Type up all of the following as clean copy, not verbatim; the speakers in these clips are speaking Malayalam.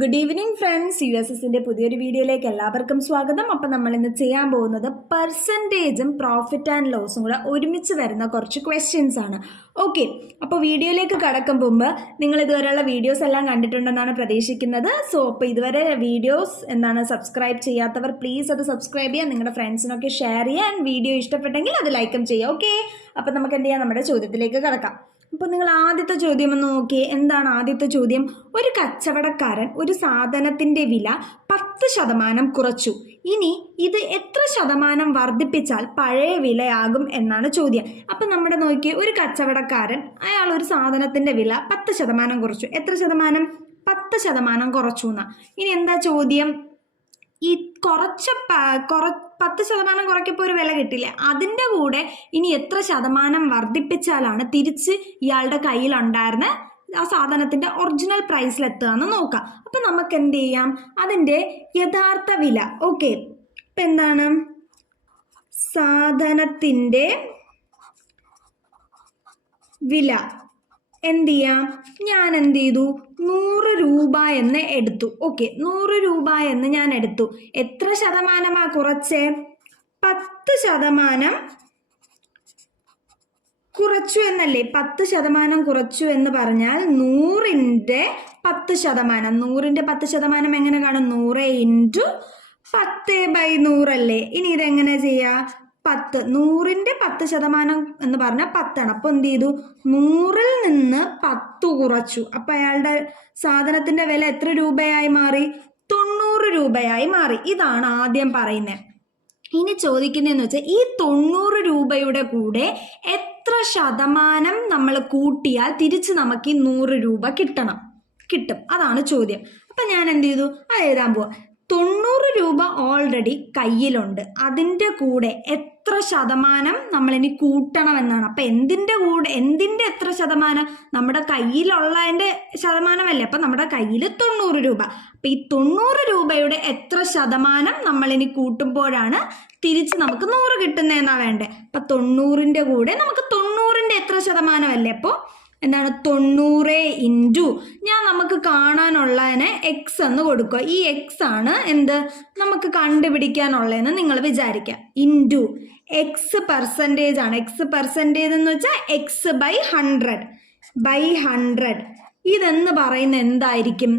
ഗുഡ് ഈവനിങ് ഫ്രണ്ട്സ്, USSന്റെ പുതിയൊരു വീഡിയോയിലേക്ക് എല്ലാവർക്കും സ്വാഗതം. അപ്പം നമ്മൾ ഇന്ന് ചെയ്യാൻ പോകുന്നത് പെർസെൻറ്റേജും പ്രോഫിറ്റ് ആൻഡ് ലോസും കൂടെ ഒരുമിച്ച് വരുന്ന കുറച്ച് ക്വസ്റ്റ്യൻസ് ആണ്. ഓക്കെ, അപ്പോൾ വീഡിയോയിലേക്ക് കടക്കും മുമ്പ് നിങ്ങൾ ഇതുവരെയുള്ള വീഡിയോസ് എല്ലാം കണ്ടിട്ടുണ്ടെന്നാണ് പ്രതീക്ഷിക്കുന്നത്. സോ അപ്പോൾ ഇതുവരെ വീഡിയോസ് സബ്സ്ക്രൈബ് ചെയ്യാത്തവർ പ്ലീസ് അത് സബ്സ്ക്രൈബ് ചെയ്യുക, നിങ്ങളുടെ ഫ്രണ്ട്സിനൊക്കെ ഷെയർ ചെയ്യുക, ആൻഡ് വീഡിയോ ഇഷ്ടപ്പെട്ടെങ്കിൽ അത് ലൈക്കും ചെയ്യുക. ഓക്കെ, അപ്പം നമുക്ക് എന്ത് ചെയ്യാം, നമ്മുടെ ചോദ്യത്തിലേക്ക് കടക്കാം. അപ്പോൾ നിങ്ങൾ ആദ്യത്തെ ചോദ്യം ഒന്ന് നോക്കിയേ. എന്താണ് ആദ്യത്തെ ചോദ്യം? ഒരു കച്ചവടക്കാരൻ ഒരു സാധനത്തിൻ്റെ വില 10% കുറച്ചു. ഇനി ഇത് എത്ര ശതമാനം വർദ്ധിപ്പിച്ചാൽ പഴയ വിലയാകും എന്നാണ് ചോദ്യം. അപ്പം നമ്മുടെ നോക്കിയേ, ഒരു കച്ചവടക്കാരൻ അയാൾ ഒരു സാധനത്തിൻ്റെ വില 10% കുറച്ചു. എത്ര ശതമാനം? 10% കുറച്ചു എന്നാ. ഇനി എന്താ ചോദ്യം? ഈ 10% കുറയ്ക്കപ്പോൾ ഒരു വില കിട്ടില്ലേ, അതിൻ്റെ കൂടെ ഇനി എത്ര ശതമാനം വർദ്ധിപ്പിച്ചാലാണ് തിരിച്ച് ഇയാളുടെ കയ്യിലുണ്ടായിരുന്ന ആ സാധനത്തിൻ്റെ ഒറിജിനൽ പ്രൈസിലെത്തുക എന്ന് നോക്കാം. അപ്പം നമുക്ക് എന്ത് ചെയ്യാം, അതിൻ്റെ യഥാർത്ഥ വില. ഓക്കെ, ഇപ്പം എന്താണ് സാധനത്തിൻ്റെ വില എന്ത് ചെയ്യാം, ഞാൻ എന്ത് ചെയ്തു, 100 രൂപ എന്ന് എടുത്തു. ഓക്കെ, 100 രൂപ എന്ന് ഞാൻ എടുത്തു. എത്ര ശതമാനമാണ് കുറച്ചേ? 10% കുറച്ചു എന്നല്ലേ. 10% കുറച്ചു എന്ന് പറഞ്ഞാൽ 100ന്റെ 10%. 100ന്റെ 10% എങ്ങനെ കാണും? 100 × 10/100 അല്ലേ. ഇനി ഇതെങ്ങനെ ചെയ്യാ? 10, 100ന്റെ 10% എന്ന് പറഞ്ഞാൽ 10 ആണ്. അപ്പോൾ എന്ത് ചെയ്തു, 100ൽ നിന്ന് 10 കുറച്ചു. അപ്പം അയാളുടെ സാധനത്തിന്റെ വില എത്ര രൂപയായി മാറി? 90 രൂപയായി മാറി. ഇതാണ് ആദ്യം പറയുന്നത്. ഇനി ചോദിക്കുന്നതെന്ന് വെച്ചാൽ ഈ 90 രൂപയുടെ കൂടെ എത്ര ശതമാനം നമ്മൾ കൂട്ടിയാൽ തിരിച്ച് നമുക്ക് ഈ 100 രൂപ കിട്ടും. അതാണ് ചോദ്യം. അപ്പം ഞാൻ എന്ത് ചെയ്തു, അത് എഴുതാൻ പോവാ. 90 രൂപ ഓൾറെഡി കയ്യിലുണ്ട്, അതിൻ്റെ കൂടെ എത്ര ശതമാനം നമ്മളിനി കൂട്ടണമെന്നാണ്. അപ്പം എന്തിൻ്റെ എത്ര ശതമാനം? നമ്മുടെ കയ്യിലുള്ളതിൻ്റെ ശതമാനമല്ലേ. അപ്പം നമ്മുടെ കയ്യിൽ 90 രൂപ. അപ്പം ഈ 90 രൂപയുടെ എത്ര ശതമാനം നമ്മളിനി കൂട്ടുമ്പോഴാണ് തിരിച്ച് നമുക്ക് 100 കിട്ടുന്നതെന്നാണ് വേണ്ടത്. അപ്പം 90ൻ്റെ കൂടെ നമുക്ക് 90ൻ്റെ എത്ര ശതമാനമല്ലേ. അപ്പോൾ എന്താണ്, 90 × നമുക്ക് കാണാനുള്ളതിനെ x എന്ന് കൊടുക്കുക. ഈ x ആണ് എന്ത് നമുക്ക് കണ്ടുപിടിക്കാനുള്ളതെന്ന് നിങ്ങൾ വിചാരിക്കുക. x പെർസെൻറ്റേജ് ആണ്. x പെർസെൻറ്റേജ് എന്ന് വെച്ചാൽ x/100 ഇതെന്ന് പറയുന്നത് എന്തായിരിക്കും?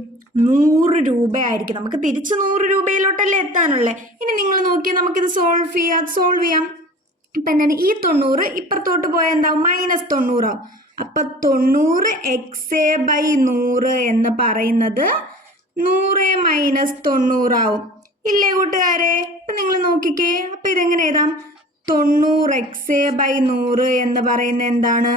100 രൂപയായിരിക്കും. നമുക്ക് തിരിച്ച് 100 രൂപയിലോട്ടല്ലേ എത്താനുള്ളത്. ഇനി നിങ്ങൾ നോക്കിയാൽ നമുക്കിത് സോൾവ് ചെയ്യാം. ഇപ്പം എന്താണ്, ഈ 90 ഇപ്പുറത്തോട്ട് പോയാൽ എന്താവും? -90 ആവും. അപ്പൊ 90 x/100 എന്ന് പറയുന്നത് 100 - 90 ആവും. ഇല്ലേ കൂട്ടുകാരെ? അപ്പൊ നിങ്ങൾ നോക്കിക്കേ. അപ്പൊ ഇതെങ്ങനെ എഴുതാം? 90 x/100 എന്ന് പറയുന്നത് എന്താണ്?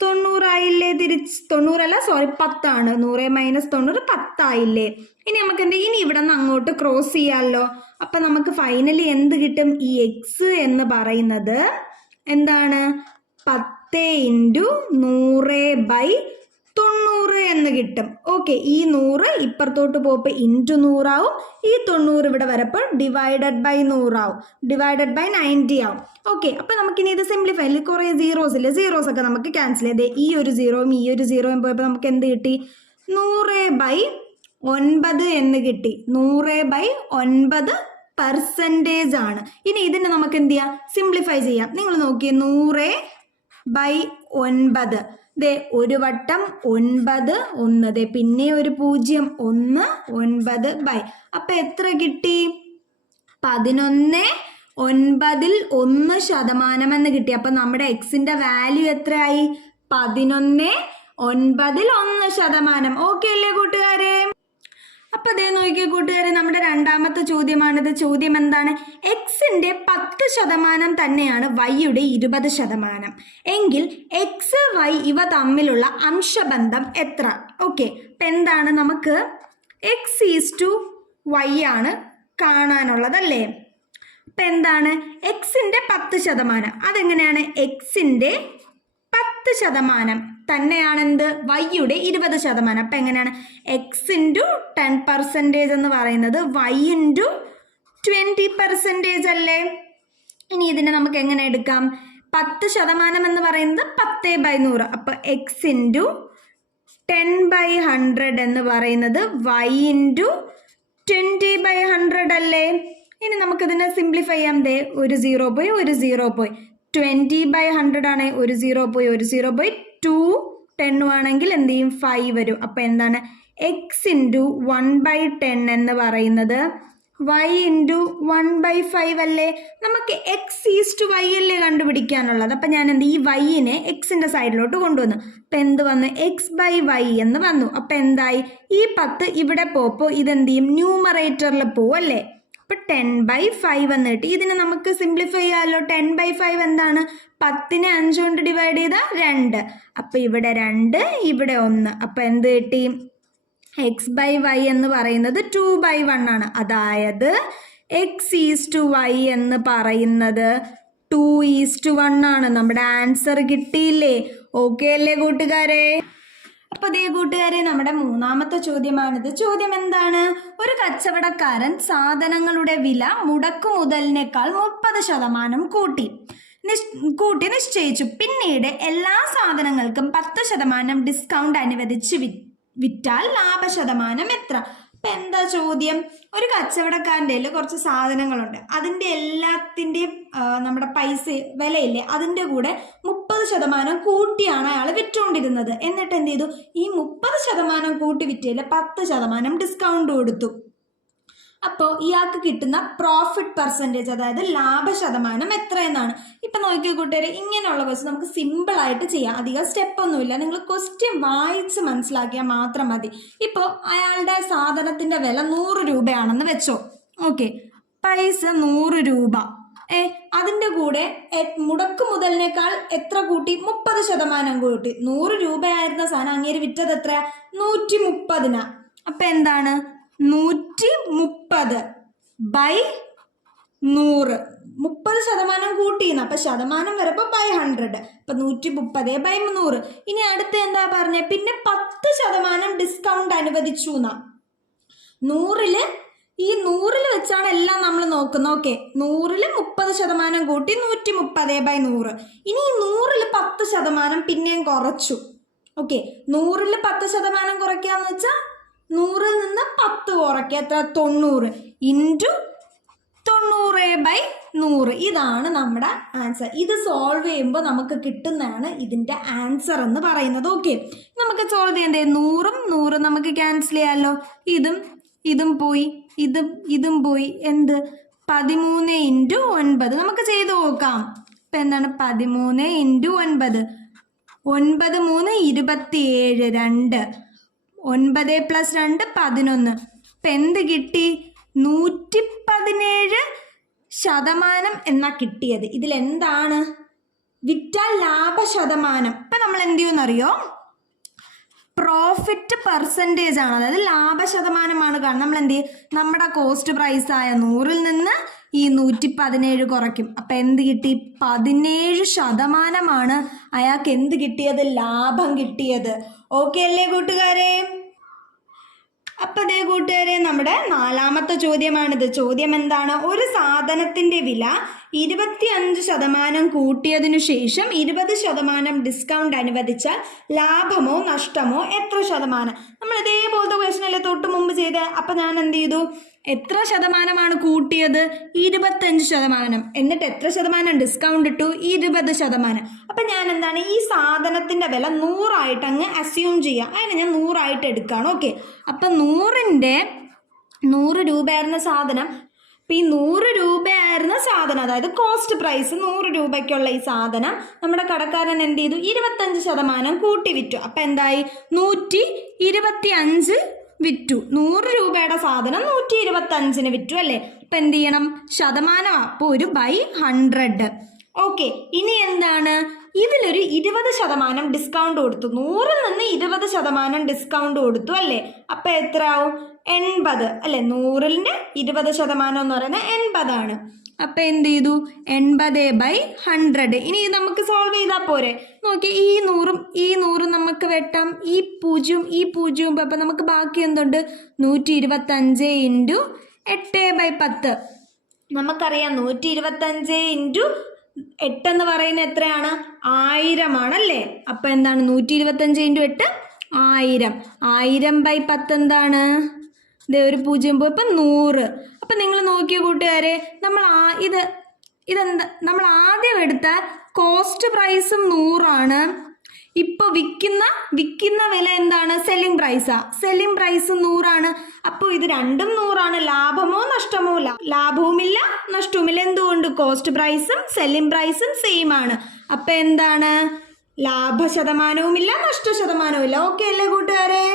90 ആയില്ലേ? തിരിച്ച് 90 അല്ല, സോറി 10 ആണ്. 100 - 90 10 ആയില്ലേ? ഇനി നമുക്ക് എന്ത്, ഇനി ഇവിടെ നിന്ന് അങ്ങോട്ട് ക്രോസ് ചെയ്യാമല്ലോ. അപ്പൊ നമുക്ക് ഫൈനലി എന്ത് കിട്ടും? ഈ x എന്ന് പറയുന്നത് എന്താണ്? 10 × 100/90 എന്ന് കിട്ടും. ഓക്കെ, ഈ 100 ഇപ്പുറത്തോട്ട് പോകുമ്പോൾ ×100 ആവും. ഈ 90 ഇവിടെ വരപ്പോൾ /100 ആവും, /90 ആവും. ഓക്കെ, അപ്പം നമുക്കിനി ഇത് സിംപ്ലിഫൈ. കുറേ സീറോസ് ഒക്കെ നമുക്ക് ക്യാൻസൽ ചെയ്തേ. ഈ ഒരു 0 ഈ ഒരു 0 പോയപ്പോൾ നമുക്ക് എന്ത് കിട്ടി? 100/9 എന്ന് കിട്ടി. 100/9 പെർസെൻറ്റേജ് ആണ്. ഇനി ഇതിനെ നമുക്ക് എന്ത് ചെയ്യാം? സിംപ്ലിഫൈ ചെയ്യാം. നിങ്ങൾ നോക്കിയേ, 100/9. ദേ ഒരു വട്ടം 9 1, ദേ പിന്നെ ഒരു 0 1 9 അപ്പം എത്ര കിട്ടി? 11/9 1% എന്ന് കിട്ടി. അപ്പം നമ്മുടെ എക്സിന്റെ വാല്യൂ എത്രയായി? 11/9 1%. ഓക്കെ അല്ലേ കൂട്ടുകാരെ? അപ്പൊ അതേ നോക്കിയ കൂട്ടുകാരെ, നമ്മുടെ രണ്ടാമത്തെ ചോദ്യമാണിത്. ചോദ്യം എന്താണ്? എക്സിന്റെ 10% തന്നെയാണ് വൈയുടെ 20%. എങ്കിൽ എക്സ് വൈ ഇവ തമ്മിലുള്ള അംശബന്ധം എത്ര? ഓക്കെ, അപ്പൊ എന്താണ്, നമുക്ക് x/y ആണ് കാണാനുള്ളതല്ലേ. അപ്പൊ എന്താണ്, എക്സിന്റെ 10%. അതെങ്ങനെയാണ്? എക്സിന്റെ 10% തന്നെയാണ് എന്ത്? വൈയുടെ 20%. അപ്പം എങ്ങനെയാണ്? x × 10% എന്ന് പറയുന്നത് y × 20% അല്ലേ. ഇനി ഇതിനെ നമുക്ക് എങ്ങനെ എടുക്കാം? 10% എന്ന് പറയുന്നത് 10/100. അപ്പം x × 10/100 എന്ന് പറയുന്നത് y ഇൻറ്റു 20/100 അല്ലേ? ഇനി നമുക്കിതിനെ സിംപ്ലിഫൈ ചെയ്യാം. ദേ ഒരു 0 പോയി ഒരു 0 പോയി. 20/100 ആണ്, ഒരു 0 പോയി ഒരു 0 പോയി. 2 10 ആണെങ്കിൽ എന്ത് ചെയ്യും? 5 വരും. അപ്പം എന്താണ് x ഇൻറ്റു 1/10 എന്ന് പറയുന്നത് y ഇൻറ്റു 1/5 അല്ലേ? നമുക്ക് x ഈസ്റ്റ് y അല്ലേ കണ്ടുപിടിക്കാനുള്ളത്. അപ്പം ഞാൻ എന്ത് ഈ വൈനെ എക്സിൻ്റെ സൈഡിലോട്ട് കൊണ്ടുവന്നു. അപ്പം എന്ത് വന്നു? x/y എന്ന് വന്നു. അപ്പം എന്തായി? ഈ 10 ഇവിടെ പോപ്പോൾ ഇതെന്ത് ചെയ്യും? ന്യൂമറേറ്ററിൽ പോവും അല്ലേ? അപ്പം 10/5 എന്ന് കിട്ടി. ഇതിനെ നമുക്ക് സിംപ്ലിഫൈ ചെയ്യാമല്ലോ. 10/5 എന്താണ്? 10നെ 5 കൊണ്ട് ഡിവൈഡ് ചെയ്താൽ 2. അപ്പം ഇവിടെ 2 ഇവിടെ 1. അപ്പം എന്ത് കിട്ടി? x/y എന്ന് പറയുന്നത് 2/1 ആണ്. അതായത് x ഈസ്റ്റ് y എന്ന് പറയുന്നത് 2:1 ആണ്. നമ്മുടെ ആൻസർ കിട്ടിയില്ലേ? ഓക്കെ അല്ലേ കൂട്ടുകാരെ? അപ്പൊ ദേ കൂട്ടുകാരെ, നമ്മുടെ മൂന്നാമത്തെ ചോദ്യമാണിത്. ചോദ്യം എന്താണ്? ഒരു കച്ചവടക്കാരൻ സാധനങ്ങളുടെ വില മുടക്കുമുതലിനേക്കാൾ 30% കൂട്ടി നിശ്ചയിച്ചു. പിന്നീട് എല്ലാ സാധനങ്ങൾക്കും 10% ഡിസ്കൗണ്ട് അനുവദിച്ച് വിറ്റാൽ ലാഭശതമാനം എത്ര? അപ്പം എന്താ ചോദ്യം? ഒരു കച്ചവടക്കാരൻ്റെ കയ്യിൽ കുറച്ച് സാധനങ്ങളുണ്ട്. അതിൻ്റെ എല്ലാത്തിൻ്റെയും നമ്മുടെ പൈസ വിലയില്ലേ, അതിൻ്റെ കൂടെ 30% കൂട്ടിയാണ് അയാൾ വിറ്റുകൊണ്ടിരുന്നത്. എന്നിട്ട് എന്ത് ചെയ്തു? ഈ 30% കൂട്ടി വിറ്റതിൽ 10% ഡിസ്കൗണ്ട് കൊടുത്തു. അപ്പോൾ ഇയാൾക്ക് കിട്ടുന്ന പ്രോഫിറ്റ് പെർസെൻറ്റേജ്, അതായത് ലാഭശതമാനം എത്രയെന്നാണ്. ഇപ്പം നോക്കിയ കൂട്ടുകാരെ, ഇങ്ങനെയുള്ള ക്വസ്റ്റ്യൻ നമുക്ക് സിമ്പിളായിട്ട് ചെയ്യാം. അധികം സ്റ്റെപ്പൊന്നുമില്ല. നിങ്ങൾ ക്വസ്റ്റ്യൻ വായിച്ച് മനസ്സിലാക്കിയാൽ മാത്രം മതി. ഇപ്പോൾ അയാളുടെ സാധനത്തിൻ്റെ വില 100 രൂപയാണെന്ന് വെച്ചോ. ഓക്കെ, പൈസ 100 രൂപ. അതിൻ്റെ കൂടെ മുടക്കുമുതലിനേക്കാൾ എത്ര കൂട്ടി? 30% കൂട്ടി. 100 രൂപയായിരുന്ന സാധനം അങ്ങേര് വിറ്റത് എത്രയാ? 130. അപ്പം എന്താണ്? 130/100. 30% കൂട്ടിയെന്ന്. അപ്പം ശതമാനം വരുമ്പോൾ by100. അപ്പം 130/100. ഇനി അടുത്ത് എന്താ പറഞ്ഞത്? പിന്നെ 10% ഡിസ്കൗണ്ട് അനുവദിച്ചു എന്നാ. 100-ല് ഈ 100-ല് വെച്ചാണ് എല്ലാം നമ്മൾ നോക്കുന്നത്. ഓക്കെ, 100-ല് 30% കൂട്ടി 130/100. ഇനി ഈ 100-ല് 10% പിന്നെയും കുറച്ചു. ഓക്കെ, 100-ല് 10% കുറയ്ക്കാന്ന് വെച്ചാൽ 100-ൽ നിന്ന് 10 കുറയ്ക്കുക. എത്ര? 90 ഇൻറ്റു 90/100. ഇതാണ് നമ്മുടെ ആൻസർ. ഇത് സോൾവ് ചെയ്യുമ്പോൾ നമുക്ക് കിട്ടുന്നതാണ് ഇതിൻ്റെ ആൻസർ എന്ന് പറയുന്നത്. ഓക്കെ, നമുക്ക് സോൾവ് ചെയ്യേണ്ടത് 100-ഉം 100-ഉം നമുക്ക് ക്യാൻസൽ ചെയ്യാമല്ലോ. ഇതും പോയി, ഇതും പോയി. എന്ത്? 13 ഇൻറ്റു 9 നമുക്ക് ചെയ്ത് നോക്കാം. ഇപ്പം എന്താണ്? 13 ഇൻറ്റു 9. 9 3 27. 2 9 + 2 11. ഇപ്പം എന്ത് കിട്ടി? 117% എന്നാ കിട്ടിയത്. ഇതിലെന്താണ്? വിറ്റാൽ ലാഭശതമാനം. ഇപ്പം നമ്മൾ എന്ത് ചെയ്യുമെന്നറിയോ? പ്രോഫിറ്റ് പെർസെൻറ്റേജ് ആണ്, അതായത് ലാഭശതമാനമാണ്. കാരണം നമ്മൾ എന്ത് ചെയ്യും? നമ്മുടെ കോസ്റ്റ് പ്രൈസായ 100-ൽ നിന്ന് ഈ 117 കുറയ്ക്കും. അപ്പം എന്ത് കിട്ടി? 17% അയാൾക്ക് എന്ത് കിട്ടിയത്? ലാഭം കിട്ടിയത്. ഓക്കെ അല്ലേ കൂട്ടുകാരെ? അപ്പം അതേ കൂട്ടുകാരെ, നമ്മുടെ നാലാമത്തെ ചോദ്യമാണിത്. ചോദ്യം എന്താണ്? ഒരു സാധനത്തിൻ്റെ വില 25% കൂട്ടിയതിനു ശേഷം 20% ഡിസ്കൗണ്ട് അനുവദിച്ചാൽ ലാഭമോ നഷ്ടമോ എത്ര ശതമാനം? നമ്മൾ ഇതേപോലത്തെ ക്വസ്റ്റ്യൻ അല്ലേ തൊട്ട് മുമ്പ് ചെയ്ത്. അപ്പം ഞാൻ എന്ത് ചെയ്തു? എത്ര ശതമാനമാണ് കൂട്ടിയത്? 25%. എന്നിട്ട് എത്ര ശതമാനം ഡിസ്കൗണ്ട് ഇട്ടു? 20%. അപ്പം ഞാൻ എന്താണ്? ഈ സാധനത്തിൻ്റെ വില 100 ആയിട്ട് അങ്ങ് അസ്യൂം ചെയ്യാം. അതിന് ഞാൻ 100 ആയിട്ട് എടുക്കുകയാണ്. ഓക്കെ, അപ്പം 100 രൂപയായിരുന്ന സാധനം, അപ്പം ഈ 100 രൂപയായിരുന്ന സാധനം, അതായത് കോസ്റ്റ് പ്രൈസ് 100 രൂപയ്ക്കുള്ള ഈ സാധനം നമ്മുടെ കടക്കാരൻ എന്ത് ചെയ്തു? 25% കൂട്ടി വിറ്റു. അപ്പം എന്തായി? 125 വിറ്റു. 100 രൂപയുടെ സാധനം 125-ന് വിറ്റു അല്ലേ? അപ്പം എന്ത് ചെയ്യണം? ശതമാനമാണ്. അപ്പോൾ ഒരു by100. ഓക്കെ, ഇനി എന്താണ്? ഇതിലൊരു 20% ഡിസ്കൗണ്ട് കൊടുത്തു. 100-ൽ നിന്ന് 20% ഡിസ്കൗണ്ട് കൊടുത്തു അല്ലേ? അപ്പം എത്ര ആവും? 80 അല്ലേ? 100-ന്റെ 20% എന്ന് പറയുന്നത് 80 ആണ്. അപ്പം എന്ത് ചെയ്തു? 80/100. ഇനി നമുക്ക് സോൾവ് ചെയ്താൽ പോരെ? നോക്കി, ഈ 100-ഉം നമുക്ക് വെട്ടാം. ഈ 0-ഉം അപ്പം നമുക്ക് ബാക്കി എന്തുണ്ട്? 125 ഇൻറ്റു 8/10. നമുക്കറിയാം 125 ഇൻറ്റു 8 എന്ന് പറയുന്നത് എത്രയാണ്? 1000 ആണല്ലേ? അപ്പം എന്താണ്? 125 ഇൻറ്റു 8 1000. 1000/10 എന്താണ്? ഇതേ ഒരു 0 പോയി ഇപ്പം 100. അപ്പം നിങ്ങൾ നോക്കിയ കൂട്ടുകാരെ, നമ്മൾ ആദ്യം എടുത്ത കോസ്റ്റ് പ്രൈസും 100 ഇപ്പൊ വിൽക്കുന്ന വില എന്താണ്? Selling price 100. അപ്പോൾ ഇത് രണ്ടും 100. ലാഭമോ നഷ്ടമോ? ലാഭവുമില്ല നഷ്ടവുമില്ല. എന്തുകൊണ്ട്? കോസ്റ്റ് പ്രൈസും സെല്ലിംഗ് പ്രൈസും സെയിം ആണ്. അപ്പൊ എന്താണ്? ലാഭ ശതമാനവുമില്ല നഷ്ട ശതമാനവുമില്ല. ഓക്കെ അല്ലേ കൂട്ടുകാരെ?